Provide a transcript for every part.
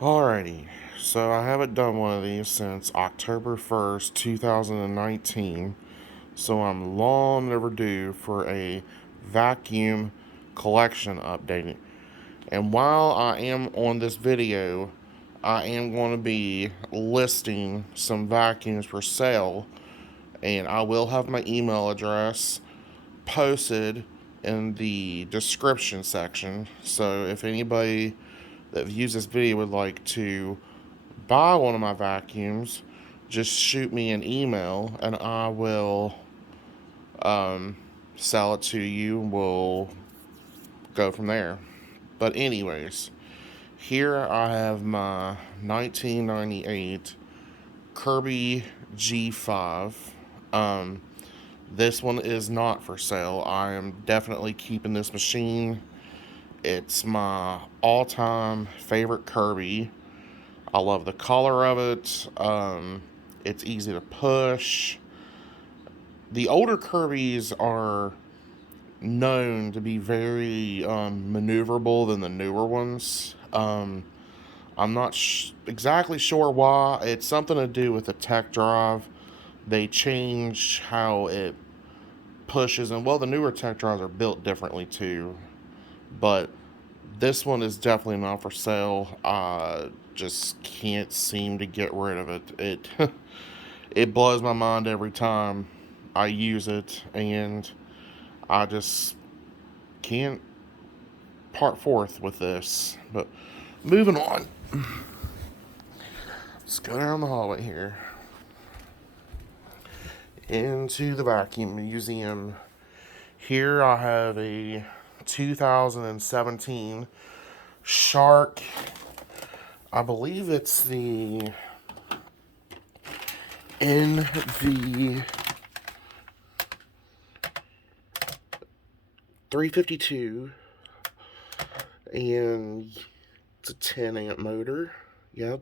Alrighty, so I haven't done one of these since October 1st, 2019, so I'm long overdue for a vacuum collection update. And while I am on this video, I am going to be listing some vacuums for sale, and I will have my email address posted in the description section. So if anybody that views this video would like to buy one of my vacuums, just shoot me an email and I will sell it to you. We'll go from there. But anyways, here I have my 1998 Kirby G5. This one is not for sale. I am definitely keeping this machine. It's my all-time favorite Kirby. I love the color of it. It's easy to push. The older Kirby's are known to be very maneuverable than the newer ones. I'm not exactly sure why. It's something to do with the tech drive. They change how it pushes, and well, the newer tech drives are built differently too. But this one is definitely not for sale. I just can't seem to get rid of it. It blows my mind every time I use it, and I just can't part forth with this. But moving on, let's go down the hallway here into the vacuum museum. Here I have a 2017 Shark. I believe it's the NV 352, and it's a 10 amp motor. Yep.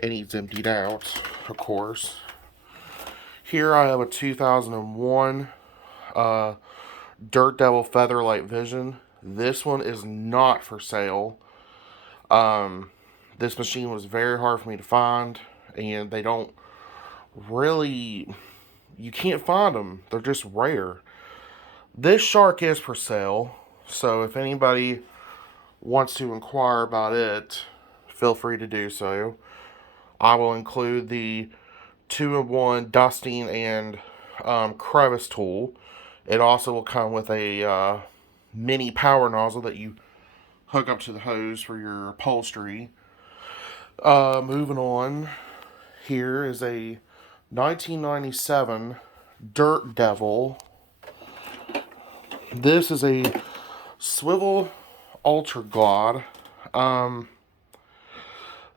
And he's emptied out, of course. Here I have a 2001 Dirt Devil Featherlight Vision. This one is not for sale. This machine was very hard for me to find, and they don't really, you can't find them. They're just rare. This Shark is for sale, so if anybody wants to inquire about it, feel free to do so. I will include the 2-in-1 dusting and crevice tool. It also will come with a mini power nozzle that you hook up to the hose for your upholstery. Moving on, here is a 1997 Dirt Devil. This is a swivel ultra glide.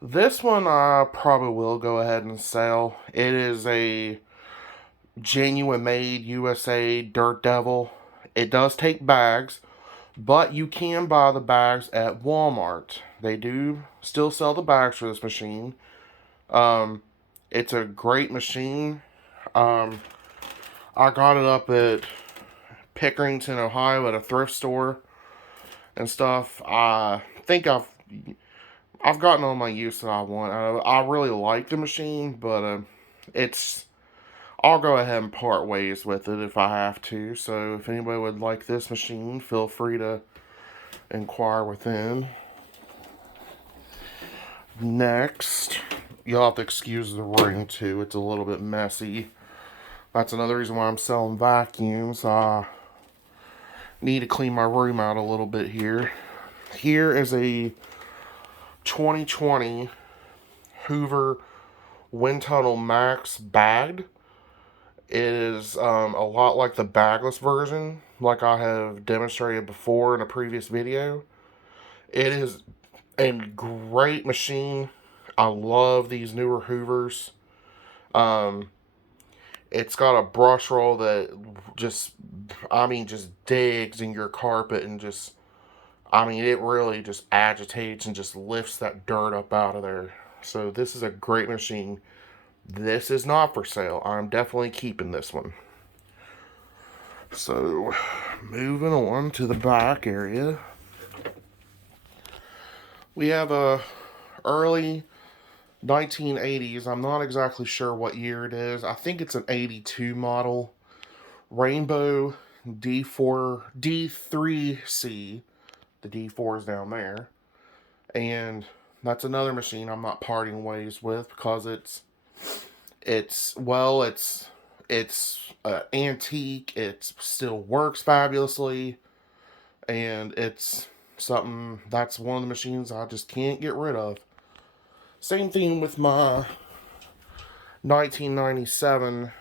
This one I probably will go ahead and sell. It is a genuine made USA Dirt Devil. It does take bags, but you can buy the bags at Walmart. They do still sell the bags for this machine. It's a great machine. I got it up at Pickerington, Ohio at a thrift store and stuff. I think I've gotten all my use that I want. I really like the machine, but I'll go ahead and part ways with it if I have to. So if anybody would like this machine, feel free to inquire within. Next, you'll have to excuse the room too. It's a little bit messy. That's another reason why I'm selling vacuums. I need to clean my room out a little bit here. Here is a 2020 Hoover Wind Tunnel Max bagged. It is a lot like the bagless version, like I have demonstrated before in a previous video. It is a great machine. I love these newer Hoovers. It's got a brush roll that just digs in your carpet and it really just agitates and just lifts that dirt up out of there. So this is a great machine. This is not for sale. I'm definitely keeping this one. So, moving on to the back area. We have a early 1980s. I'm not exactly sure what year it is. I think it's an 82 model Rainbow D4 D3C. The D4 is down there, and that's another machine I'm not parting ways with because it's antique. It still works fabulously, and it's something that's one of the machines I just can't get rid of. Same thing with my 1997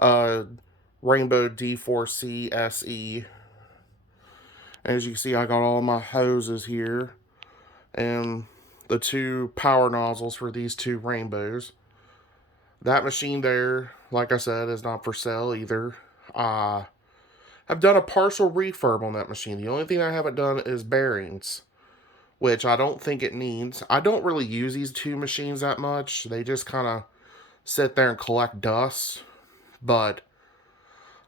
uh, Rainbow D4C SE. As you can see, I got all my hoses here and the two power nozzles for these two rainbows. That machine there, like I said, is not for sale either. I've done a partial refurb on that machine. The only thing I haven't done is bearings, which I don't think it needs. I don't really use these two machines that much. They just kind of sit there and collect dust. But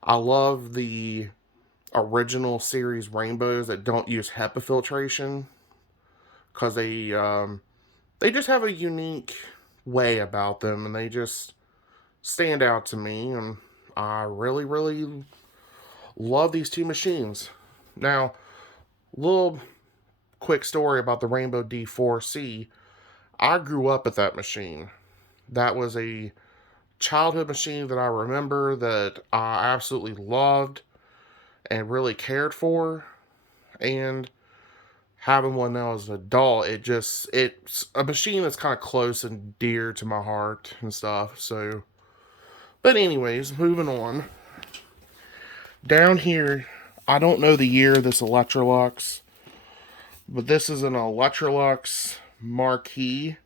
I love the original series rainbows that don't use HEPA filtration because they just have a unique way about them, and they just stand out to me. And I really, really love these two machines. Now, little quick story about the Rainbow D4C. I grew up with that machine. That was a childhood machine that I remember that I absolutely loved and really cared for. And having one now as an adult, it's a machine that's kind of close and dear to my heart and stuff. So, but anyways, moving on. Down here, I don't know the year of this Electrolux, but this is an Electrolux marquee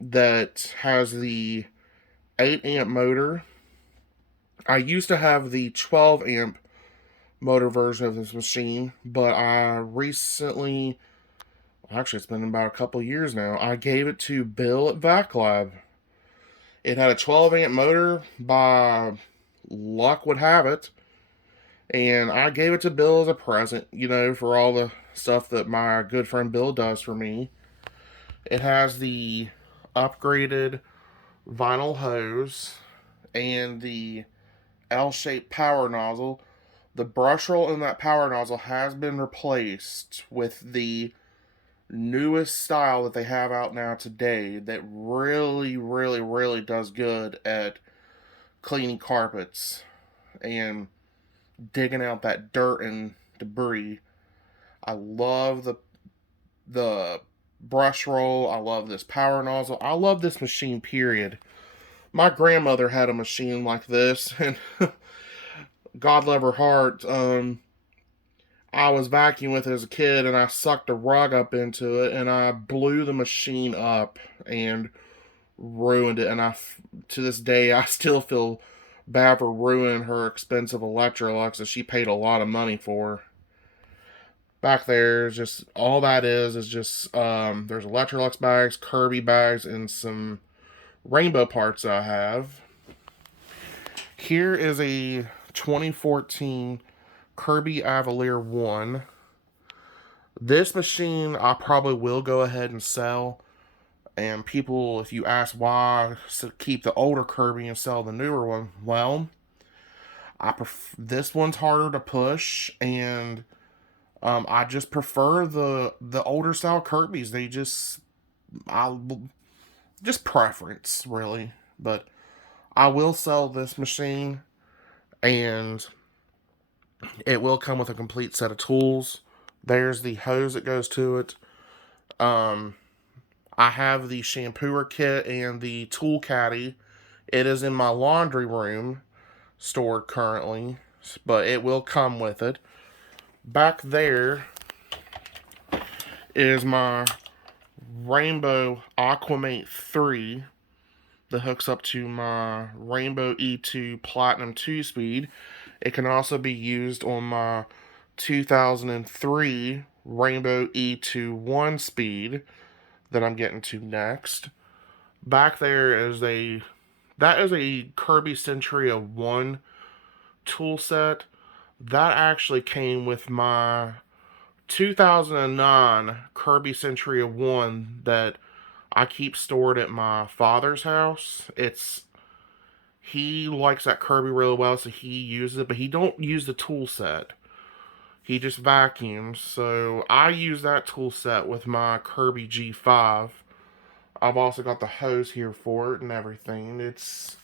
that has the 8 amp motor. I used to have the 12 amp motor version of this machine, but I recently, actually it's been about a couple years now, I gave it to Bill at VacLab. It had a 12 amp motor, by luck would have it, and I gave it to Bill as a present, for all the stuff that my good friend Bill does for me. It has the upgraded vinyl hose and the L-shaped power nozzle. The brush roll in that power nozzle has been replaced with the newest style that they have out now today that really, really, really does good at cleaning carpets and digging out that dirt and debris. I love the brush roll. I love this power nozzle. I love this machine, period. My grandmother had a machine like this, and God love her heart, I was vacuuming with it as a kid, and I sucked a rug up into it, and I blew the machine up and ruined it. And to this day, I still feel bad for ruining her expensive Electrolux that she paid a lot of money for. Back there is just, all that is just, there's Electrolux bags, Kirby bags, and some rainbow parts I have. Here is a 2014 Kirby Avalier 1. This machine I probably will go ahead and sell. And people, if you ask why keep the older Kirby and sell the newer one, well, this one's harder to push, and I just prefer the older style Kirby's. Just preference, really. But I will sell this machine, and it will come with a complete set of tools. There's the hose that goes to it. I have the shampooer kit and the tool caddy. It is in my laundry room, stored currently, but it will come with it. Back there is my Rainbow Aquamate 3 that hooks up to my Rainbow E2 Platinum 2-speed. It can also be used on my 2003 Rainbow E2 1-speed that I'm getting to next. Back there is a Kirby Centuria 1 tool set. That actually came with my 2009 Kirby Century of 1 that I keep stored at my father's house. He likes that Kirby really well, so he uses it, but he don't use the tool set. He just vacuums. So I use that tool set with my Kirby G5. I've also got the hose here for it and everything. It's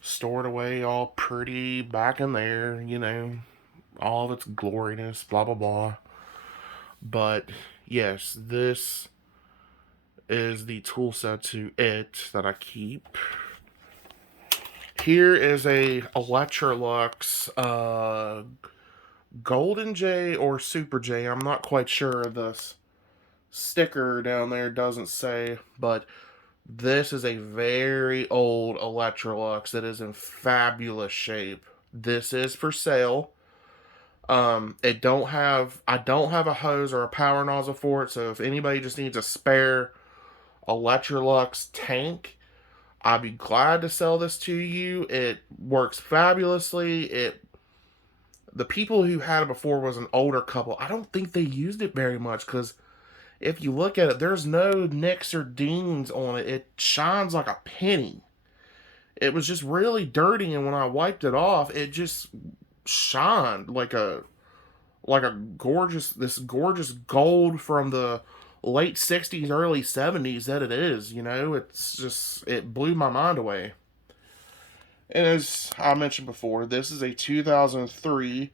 stored away all pretty back in there, you know, all of its gloriness, blah blah blah. But yes, this is the tool set to it that I keep. Here is a Electrolux Golden J or Super J. I'm not quite sure. The sticker down there doesn't say, but this is a very old Electrolux that is in fabulous shape. This is for sale. I don't have a hose or a power nozzle for it, so if anybody just needs a spare Electrolux tank, I'd be glad to sell this to you. It works fabulously. The people who had it before was an older couple. I don't think they used it very much because if you look at it, there's no nicks or dings on it. It shines like a penny. It was just really dirty, and when I wiped it off, it just shined like a gorgeous gold from the late 60s, early 70s that it is, you know. It blew my mind away. And as I mentioned before, this is a 2003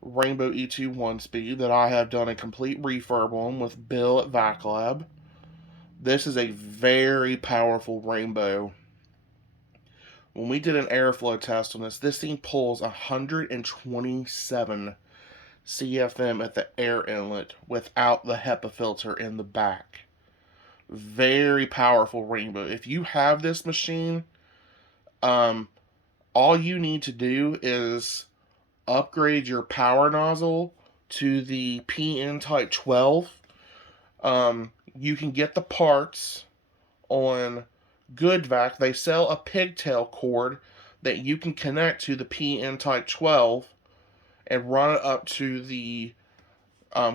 Rainbow E2 1-speed that I have done a complete refurb on with Bill at VacLab. This is a very powerful Rainbow. When we did an airflow test on this thing pulls 127 CFM at the air inlet without the HEPA filter in the back. Very powerful Rainbow. If you have this machine, all you need to do is upgrade your power nozzle to the PN Type 12. You can get the parts on GoodVac. They sell a pigtail cord that you can connect to the PN Type 12 and run it up to the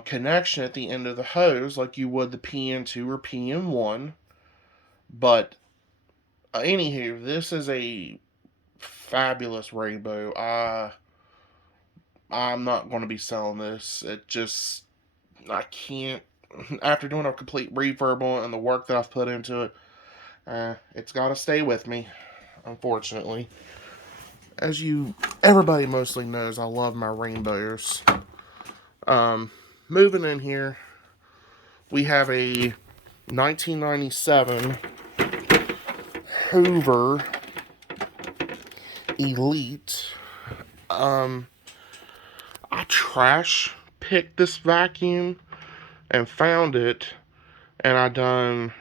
connection at the end of the hose like you would the PN2 or PN1. But anywho, this is a fabulous Rainbow. I'm not going to be selling this. I can't. After doing a complete refurb on it and the work that I've put into it, it's got to stay with me, unfortunately. As everybody mostly knows, I love my Rainbows. Moving in here, we have a 1997 Hoover Elite. I trash picked this vacuum and found it, and I've done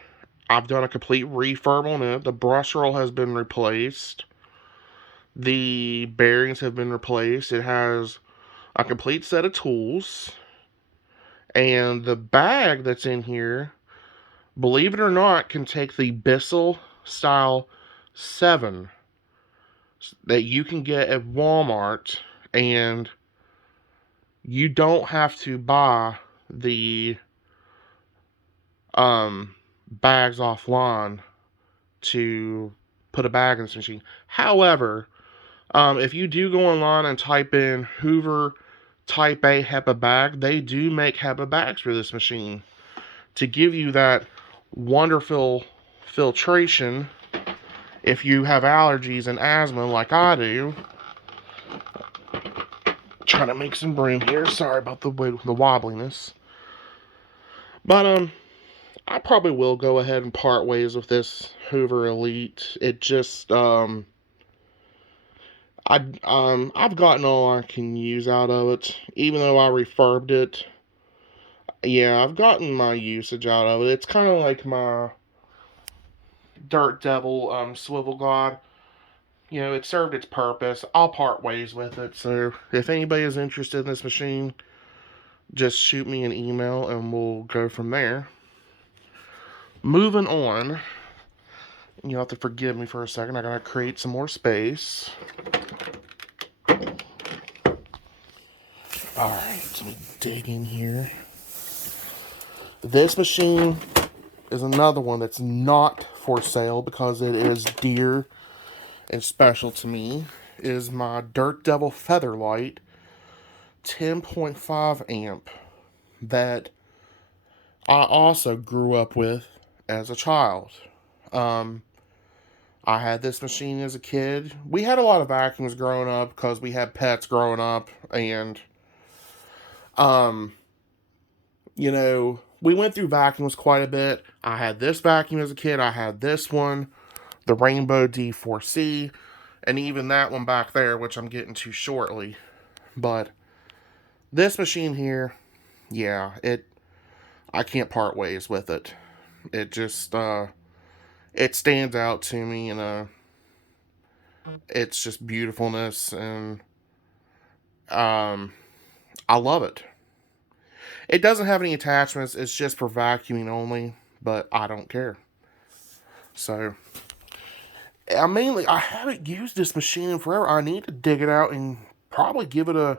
a complete refurb on it. The brush roll has been replaced. The bearings have been replaced. It has a complete set of tools. And the bag that's in here, believe it or not, can take the Bissell Style 7 that you can get at Walmart, and you don't have to buy the bags offline to put a bag in this machine. However, if you do go online and type in Hoover Type A HEPA bag, they do make HEPA bags for this machine to give you that wonderful filtration if you have allergies and asthma like I do. Trying to make some room here. Sorry about the wobbliness. But I probably will go ahead and part ways with this Hoover Elite. It just I've gotten all I can use out of it, even though I refurbed it. Yeah, I've gotten my usage out of it. It's kind of like my Dirt Devil Swivel God. You know, it served its purpose. I'll part ways with it. So if anybody is interested in this machine, just shoot me an email and we'll go from there. Moving on. You'll have to forgive me for a second. I gotta create some more space. Alright, so we dig in here. This machine is another one that's not for sale because it is dear and special to me. It is my Dirt Devil Featherlight 10.5 amp that I also grew up with as a child. I had this machine as a kid. We had a lot of vacuums growing up because we had pets growing up, and you know, we went through vacuums quite a bit. I had this vacuum as a kid. I had this one, the Rainbow D4C, and even that one back there, which I'm getting to shortly. But this machine here, yeah, I can't part ways with it. It just, it stands out to me, and it's just beautifulness, and I love it. It doesn't have any attachments. It's just for vacuuming only, but I don't care. So, I haven't used this machine in forever. I need to dig it out and probably give it a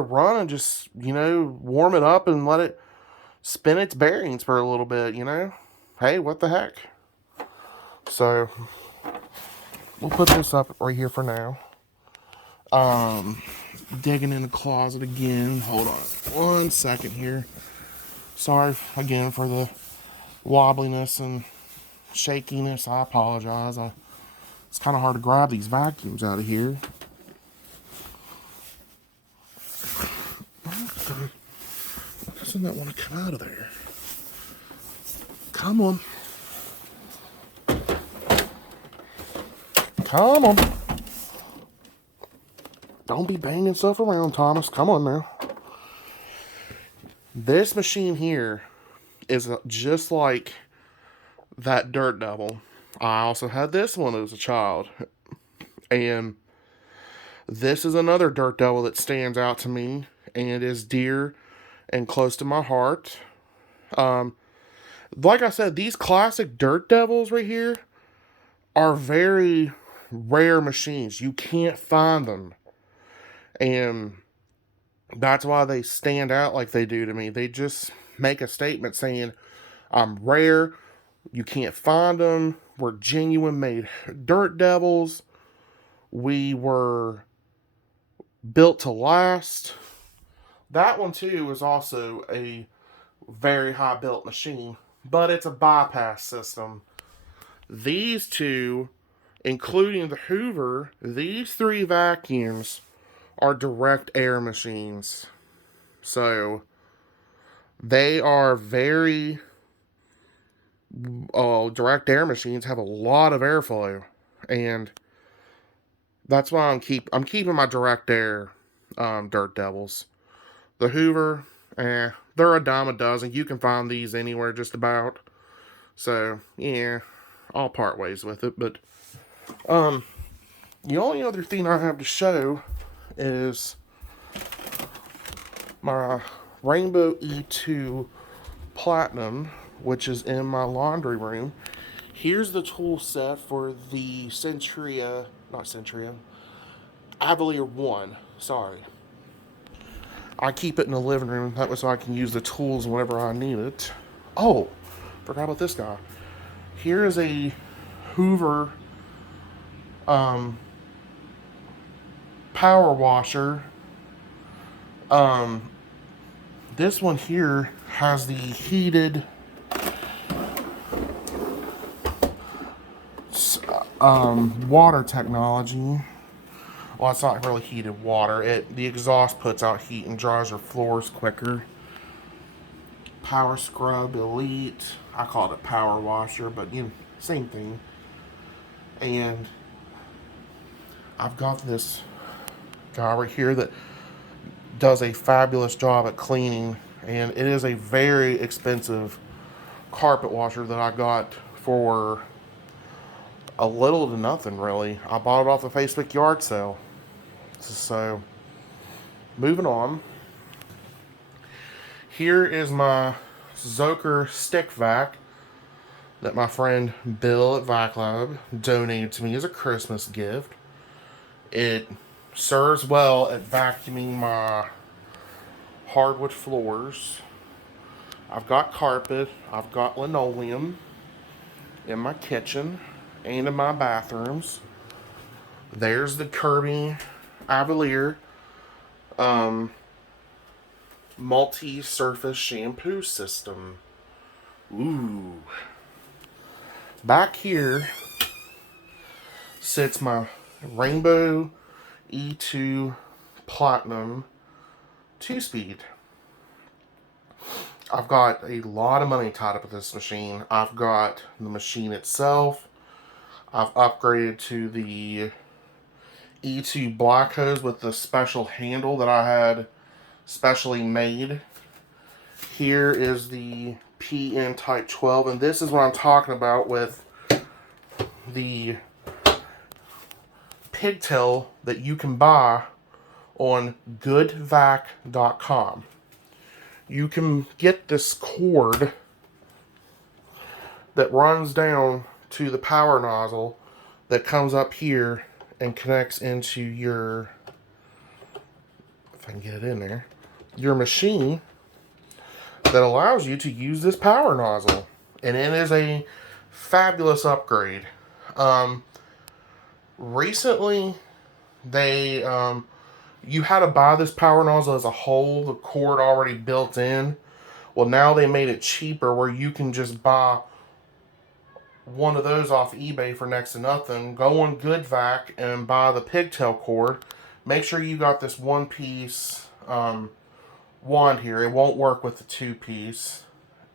run and just, warm it up and let it spin its bearings for a little bit, Hey, what the heck? So, we'll put this up right here for now. Digging in the closet again. Hold on 1 second here. Sorry again for the wobbliness and shakiness. I apologize. It's kind of hard to grab these vacuums out of here. Why doesn't that want to come out of there? Come on. Come on. Don't be banging stuff around, Thomas. Come on now. This machine here is just like that Dirt Devil. I also had this one as a child. And this is another Dirt Devil that stands out to me and is dear and close to my heart. Like I said, these classic Dirt Devils right here are very rare machines. You can't find them. And that's why they stand out like they do to me. They just make a statement saying, I'm rare, you can't find them, we're genuine made Dirt Devils, we were built to last. That one too is also a very high built machine, but it's a bypass system. These two, including the Hoover, these three vacuums are direct air machines. So they are very direct air machines have a lot of airflow, and that's why I'm keeping my direct air Dirt Devils. The Hoover, they're a dime a dozen. You can find these anywhere just about. So yeah, I'll part ways with it. But the only other thing I have to show is my Rainbow E2 Platinum, which is in my laundry room. Here's the tool set for the Avalier 1. Sorry. I keep it in the living room. That way so I can use the tools whenever I need it. Oh, forgot about this guy. Here is a Hoover power washer. This one here has the heated water technology. Well, it's not really heated water. The exhaust puts out heat and dries your floors quicker. Power Scrub Elite. I call it a power washer, but same thing. And I've got this guy right here that does a fabulous job at cleaning, and it is a very expensive carpet washer that I got for a little to nothing, really. I bought it off the Facebook yard sale. So, moving on. Here is my Zoker stick vac that my friend Bill at Vac Lab donated to me as a Christmas gift. It serves well at vacuuming my hardwood floors. I've got carpet. I've got linoleum in my kitchen and in my bathrooms. There's the Kirby Avalier multi-surface shampoo system. Ooh. Back here sits my Rainbow E2 Platinum 2-speed. I've got a lot of money tied up with this machine. I've got the machine itself. I've upgraded to the E2 black hose with the special handle that I had specially made. Here is the PN Type 12, and this is what I'm talking about with the pigtail that you can buy on goodvac.com. You can get this cord that runs down to the power nozzle that comes up here and connects into your, if I can get it in there, your machine, that allows you to use this power nozzle. And it is a fabulous upgrade. Recently, you had to buy this power nozzle as a whole, the cord already built in. Well, now they made it cheaper where you can just buy one of those off eBay for next to nothing. Go on GoodVac and buy the pigtail cord. Make sure you got this one-piece wand here. It won't work with the two-piece.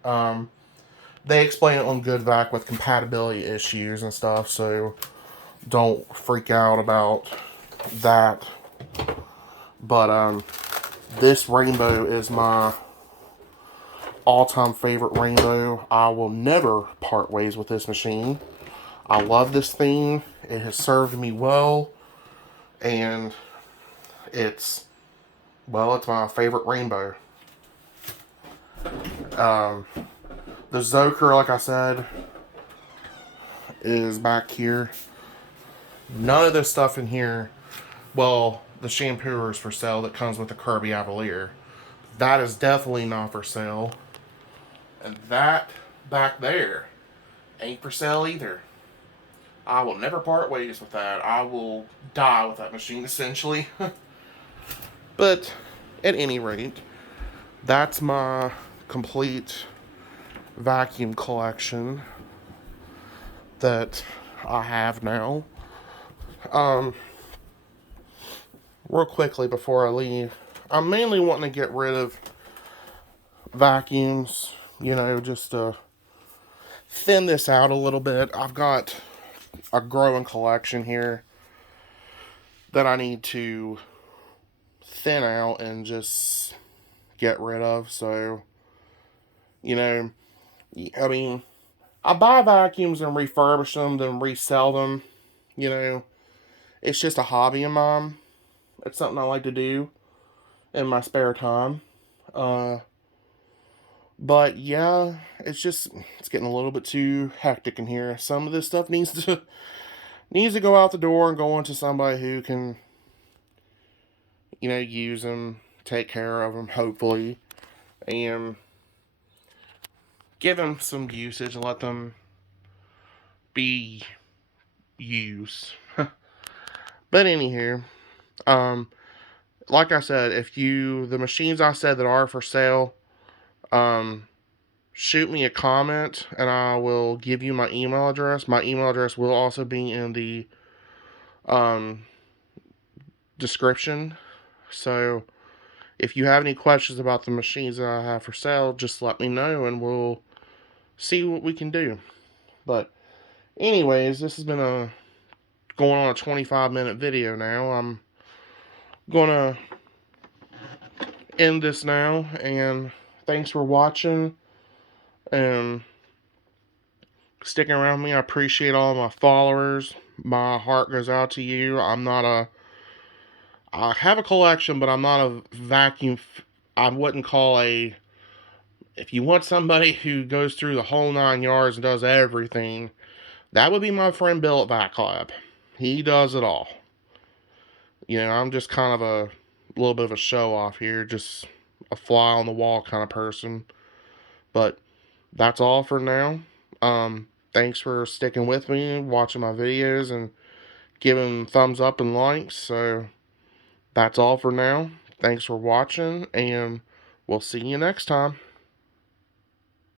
They explain it on GoodVac with compatibility issues and stuff, so don't freak out about that. But this rainbow is my all-time favorite rainbow. I will never part ways with this machine. I love this thing. It has served me well, and it's my favorite rainbow. The Zoker, like I said, is back here. None of this stuff in here, well, the shampooer is for sale that comes with the Kirby Avalier. That is definitely not for sale. And that back there ain't for sale either. I will never part ways with that. I will die with that machine, essentially. But at any rate, that's my complete vacuum collection that I have now. Real quickly before I leave, I'm mainly wanting to get rid of vacuums, just to thin this out a little bit. I've got a growing collection here that I need to thin out and just get rid of. So, I buy vacuums and refurbish them, then resell them. It's just a hobby of mine. It's something I like to do in my spare time. But yeah, it's getting a little bit too hectic in here. Some of this stuff needs to go out the door and go into somebody who can, use them, take care of them, hopefully, and give them some usage and let them be used. But anywho, like I said, the machines I said that are for sale, shoot me a comment and I will give you my email address. My email address will also be in the description. So if you have any questions about the machines that I have for sale, just let me know and we'll see what we can do. But anyways, this has been going on a 25-minute video now. I'm gonna end this now, and thanks for watching and sticking around me. I appreciate all my followers. My heart goes out to you. I have a collection, but I'm not a vacuum. I wouldn't call if you want somebody who goes through the whole 9 yards and does everything, that would be my friend Bill at Vac Lab. He does it all. I'm just kind of a little bit of a show off here, just a fly on the wall kind of person. But that's all for now. Thanks for sticking with me, watching my videos, and giving thumbs up and likes. So that's all for now. Thanks for watching, and we'll see you next time.